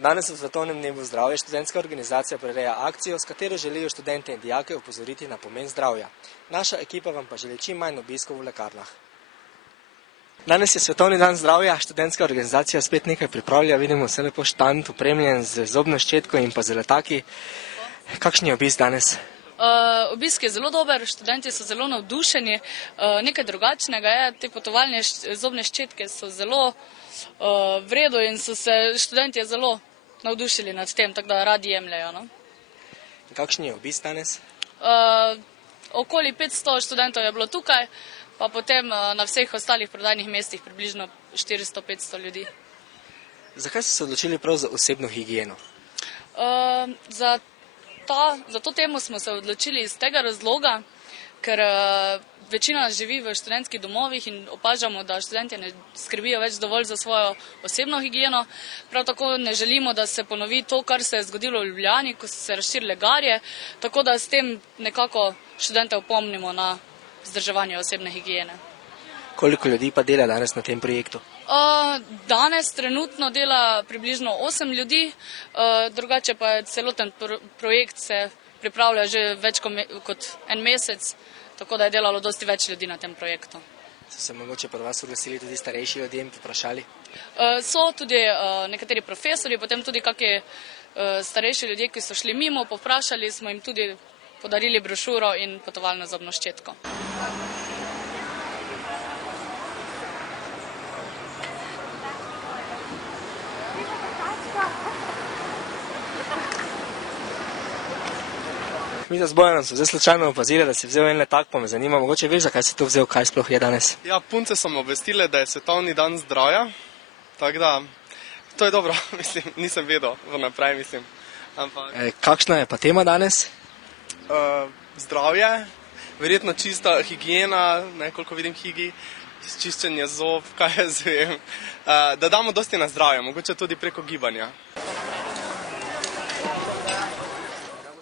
Danes v Svetovnem dnevu zdravja študentska organizacija prireja akcijo, s katero želijo študente in dijake opozoriti na pomen zdravja. Naša ekipa vam pa želi čim manj obiskov v lekarnah. Danes je Svetovni dan zdravja, študentska organizacija spet nekaj pripravlja, vidimo vse lepo štand, opremljen z zobno ščetko in pa z letaki. Kakšen je obisk danes? Obisk je zelo dober, študenti so zelo navdušeni, nekaj drugačnega je, te potovalne zobne ščetke so zelo v redu in so se študenti zelo navdušili nad tem, tako da radi jemljajo. No? Kakšen je obisk danes? Okoli 500 študentov je bilo tukaj, pa potem na vseh ostalih prodajnih mestih približno 400-500 ljudi. Zakaj ste se odločili prav za osebno higieno? Za to temo smo se odločili iz tega razloga, ker večina živi v študentskih domovih in opažamo, da študenti ne skrbijo več dovolj za svojo osebno higieno. Prav tako ne želimo, da se ponovi to, kar se je zgodilo v Ljubljani, ko so se razširile garje, tako da s tem nekako študente opomnimo na vzdrževanje osebne higiene. Koliko ljudi pa dela danes na tem projektu? Danes trenutno dela približno 8 ljudi, drugače pa je celoten projekt se pripravlja že več kot en mesec, tako da je delalo dosti več ljudi na tem projektu. So se mogoče pri vas oglasili tudi starejši ljudje in poprašali? So tudi nekateri profesori, potem tudi kakšni starejši ljudje, ki so šli mimo, povprašali smo jim tudi podarili brošuro in potovalno zobno ščetko. Mi z Bojanom smo zdaj slučajno opazili, da si vzel en letak, pa me zanima, mogoče veš, zakaj si to vzel, kaj sploh je danes? Ja, punce so me obvestile, da je Svetovni dan zdravja, tako da to je dobro, mislim, nisem vedel vnaprej, mislim. Kakšna je pa tema danes? Zdravje, verjetno čista higiena, koliko vidim čiščenje zob, kaj jaz vem, da damo dosti na zdravje, mogoče tudi preko gibanja.